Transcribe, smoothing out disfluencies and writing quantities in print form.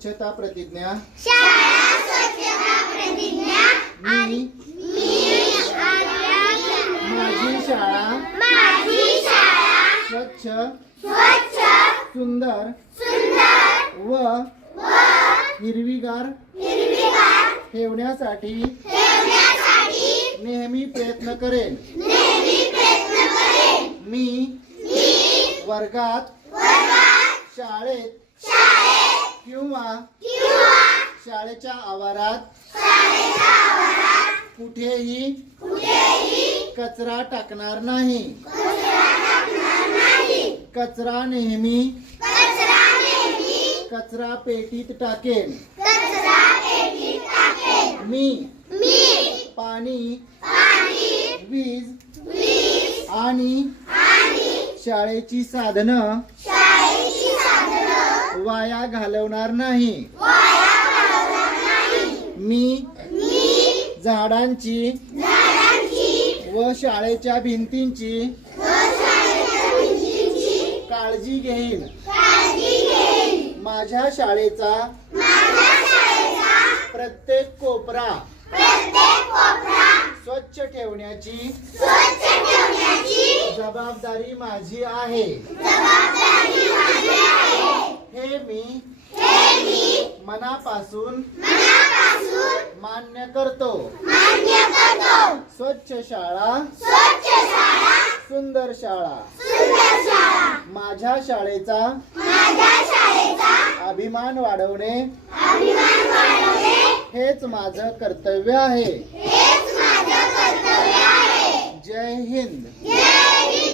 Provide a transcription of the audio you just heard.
स्वच्छता प्रतिज्ञा शाळा स्वच्छता प्रतिज्ञा मी माझी शाळा स्वच्छ सुंदर व हिरवीगार ठेवण्यासाठी नेहमी प्रयत्न करेन. मी वर्गात शाळेत किंवा शाळेच्या आवारात कुठेही कचरा टाकणार नाही. कचरा नेहमी कचरा पेटीत टाकेन. मी पाणी वीज आणि शाळेची साधनं वाया घालवणार नाही. मी झाडांची व शाळेच्या भिंतींची काळजी घेईन. माझ्या शाळेचा प्रत्येक कोपरा स्वच्छ ठेवण्याची जबाबदारी माझी आहे. हे मी मनापासून मान्य करतो. स्वच्छ शाळा सुंदर शाळा. माझ्या शाळेचा अभिमान वाढवणे हेच माझं कर्तव्य आहे. जय हिंद.